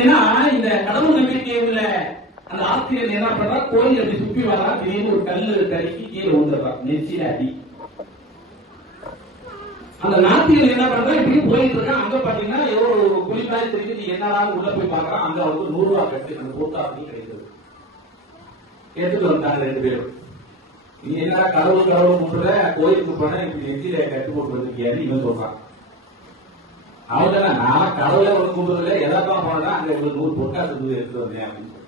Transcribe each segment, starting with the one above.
அப்படின்னா இந்த கடவுள் நம்பிக்கை உள்ள அந்த ஆசிரியர் என்ன பண்றா, கோயில் அப்படி சுற்றி வரா, திடீர்னு ஒரு கல்லு கருக்கி கீழே வந்துடுறா, நெச்சில அடி. அந்த நாத்திகள் என்ன பண்றா, இப்படி போயிட்டு இருக்கா. அங்க பாத்தீங்கன்னா ஏதோ ஒரு குளிப்பாய் திருப்பி நீ என்னடா உள்ள போய் பாக்குறான். அங்க வந்து 100 ரூபாய் கட்டு அந்த போட்டாசி கிடைக்குது. எடுத்துட்டு வந்தாங்க 2 பேரும். நீ என்னடா கடவுள் கும்பிடுற, கோயிலுக்கு போனா இப்படி நெச்சில கட்டு போட்டு வந்திருக்கியாரு இவன் சொல்றான். அவன் நான் கடவுளை ஒண்ணு கும்பிடுறதுல எதாத்தான் போனா அங்க 100 பொட்டாசு எடுத்துட்டு வந்தேன் அப்படின்னு.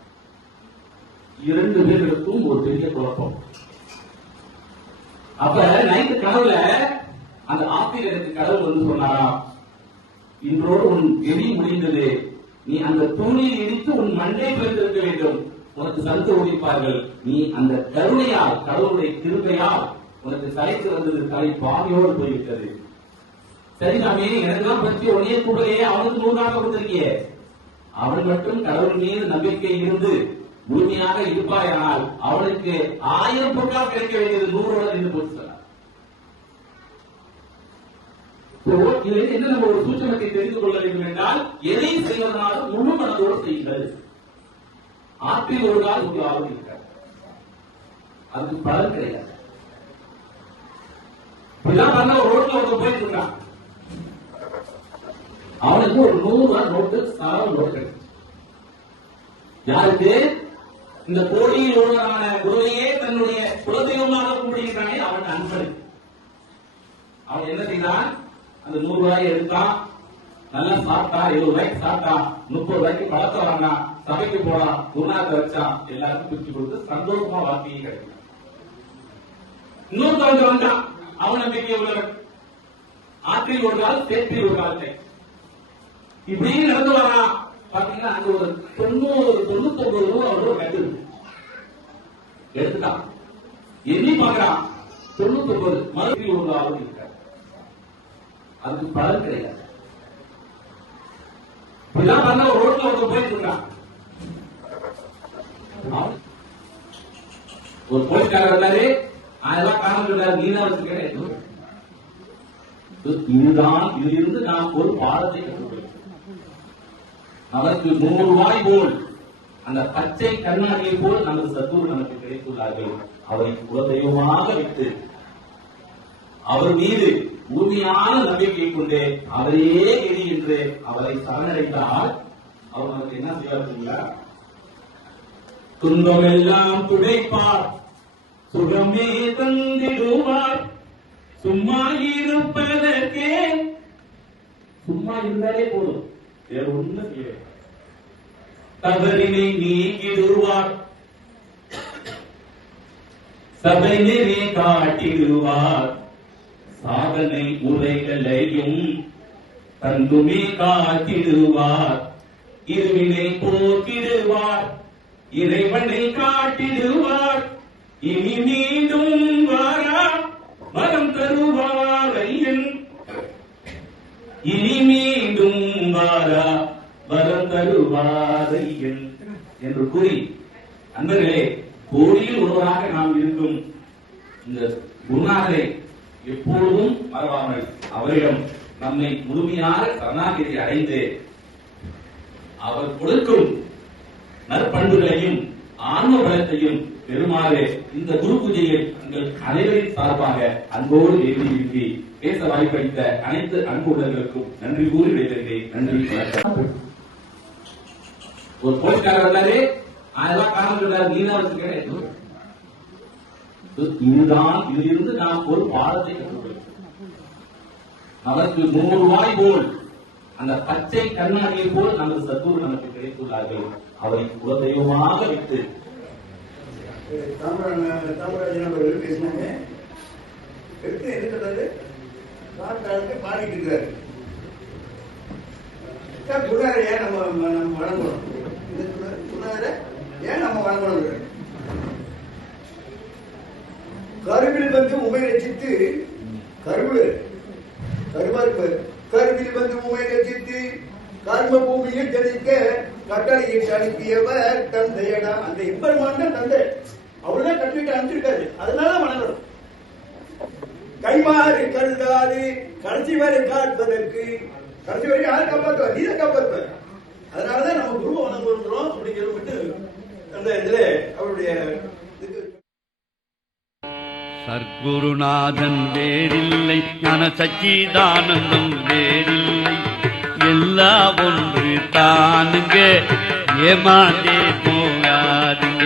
2 பேர்களுக்கும் ஒரு பெரிய குழப்பம். அப்ப நைட்டு கடவுள அந்த ஆசிரியருக்கு கடவுள் வந்து சொன்னாரா, இன்றோடு உன் எரி முடிந்தது, நீ அந்த தூணில் இடித்து உன் மண்டை பிறந்திருக்க வேண்டும், உனக்கு சந்து ஒழிப்பார்கள், நீ அந்த கருணையால் கடவுளுடைய கிருபையால் உனக்கு தலைக்கு வந்தது, தலை பாவியோடு போய்விட்டது. சரிதாமே, எனக்கெல்லாம் பற்றி உன்னையே கூடலையே, அவனுக்கு 100 கொடுத்திருக்கியே. அவன் மட்டும் கடவுள் மீது நம்பிக்கை இருந்து முழுமையாக இருப்பாயானால் அவனுக்கு 1000 பொருட்கள் கிடைக்க வேண்டியது 100 என்று போட்டு சொன்னார். இதுல என்ன நம்ம ஒரு சூட்சமத்தை தெரிந்து கொள்ள வேண்டும் என்றால், எதை செய்வதனாலும் முழு மனதோடு செய்யுங்கள். ஆற்றில் ஒரு நாள் ஒரு ஆர்வம் இருக்காது, அதுக்கு பலன் கிடையாது. இப்படிதான் பண்ண ஒரு ரோட்ல ஒருத்தர் போயிட்டு இருக்கான், அவனுக்கு ஒரு 100 ரூபாய் நோட்டு சாரம் நோட்டு கிடைக்கும். யாருக்கு? இந்த கோடியில் ஒருவரான குருவையே தன்னுடைய குலதெய்வமாக கும்பிடுகிறானே அவன் அன்பன். அவன் என்ன செய்தான், அந்த 100 ரூபாயை எடுத்தான், நல்லா சாப்பிட்டா, 70 ரூபாய்க்கு சாப்பிட்டா, 30 ரூபாய்க்கு பழத்தை வாங்கினா, சபைக்கு போனா, குருநாத்தை வச்சா, எல்லாருக்கும் பிரிச்சு கொடுத்து சந்தோஷமா வாழ்க்கையை கிடைக்கும். இன்னொருத்தவங்க வந்தான், அவன் நம்பிக்கை உள்ளவன், ஆற்றில் ஒரு கால் சேற்றில் ஒரு காலத்தை இப்படி நடந்து வரான். பாத்தீங்கன்னா அங்க ஒரு 99 ரூபாய் ஒரு கட்டு எடுத்துட்டான். எண்ணி பாக்குறான் 99, மறுபடியும் ஒரு ஆள் இருக்காரு, அதுக்கு பலன் கிடையாது. இப்படிதான் பண்ண ஒரு ரோட்ல ஒருத்தர் போயிட்டு இருக்கான், ஒரு போலீஸ்காரர் வந்தாரு, 1000 ரூபாய் காரணம் சொல்றாரு, நீதான் வச்சுக்கிறேன். இதுதான் இதிலிருந்து நாம் ஒரு பாடத்தை கற்றுக்கொள்ளும். அவருக்கு 100 ரூபாய் போல் அந்த பச்சை கண்ணாடியை போல் நமது சத்குரு நமக்கு கிடைத்துள்ளார்கள். அவரை குலதெய்வமாக வைத்து அவர் மீது உறுதியான நம்பிக்கை கொண்டு அவரையே எரி என்று அவரை சரணடைந்தால் அவர் நமக்கு என்ன செய்வார்? துன்பமெல்லாம் துடைப்பார், சுகமே தந்திடுவார், சும்மா இருப்பதற்கே. சும்மா இருந்தாலே போதும், வேற ஒண்ணு செய்ய. தவறினை நீக்கிடுவார், சபை நெறி காட்டிடுவார், சாதனை உரைகளையும் தந்துமே காட்டிடுவார், இருவினை போக்கிடுவார், இறைவனை காட்டிடுவார், இனி மீண்டும் வாரா வரம் தருவார் ஐயன், இனி மீண்டும் வாரா வரம் தருவார் ஐயன் என்று கூறி, அன்பர்களே, கோடியில் ஒருவராக நாம் இருக்கும் இந்த குருநாதரை எப்பொழுதும் மறவாமல் அவரிடம் நம்மை முழுமையாக சரணாகதி அடைந்து அவர் கொடுக்கும் நற்பண்புகளையும் ஆன்ம பலத்தையும் பெருமாறு இந்த குரு பூஜையை உங்கள் அனைவரின் சார்பாக அன்போடு எழுதி பேச வாய்ப்பளித்த அனைத்து அன்புடர்களுக்கும் நன்றி கூறி விடைபெறுகிறேன். நன்றி, வணக்கம். ஒரு போலீஸ்காரர் வந்தாரு, 1000 ரூபாய் காரணம் சொல்றாரு, நீதான் வச்சுக்கிறேன். இதுதான் இதிலிருந்து நாம் ஒரு பாடத்தை கற்றுக்கொள்ளும். அவருக்கு 100 ரூபாய் போல் அந்த பச்சை கண்ணாடியை போல் நமது சத்குரு நமக்கு கிடைத்துள்ளார்கள். அவரை குலதெய்வமாக வைத்து காமராஜன் அவர்கள் பேசினாங்க. எடுத்து என்ன சொல்றாரு, பாடிட்டு இருக்காரு. குருநாதரை ஏன் நம்ம வணங்கணும்? குருநாதரை ஏன் நம்ம வணங்கணும்? கருவில் வந்து உமை ரசித்து கருவார்ப்பு கருவில் வந்து உமை ரசித்து கர்ம பூமியில் ஜனிக்க கட்டளையை அனுப்பியவர் தந்தையடா. அந்த எப்பெருமான் தந்தை அவர்தான் கட்டளைக்கு அனுப்பிச்சிருக்காரு. அதனால வணங்கணும். கைமாறு கருதாது கடைசி வரை காப்பதற்கு, கடைசி வரை யார் காப்பாற்றுவார்? நீதான் காப்பாற்றுவார். அதனாலதான் நம்ம குருவை வணங்குறோம் அப்படிங்கிறது மட்டும் அந்த இதுல அவருடைய சர்க்குருநாதன் வேறில்லை, ஞான சச்சிதானந்தம் வேறில்லை, எல்லாம் ஒன்று தானுங்க, ஏமாந்தே போகாதுங்க.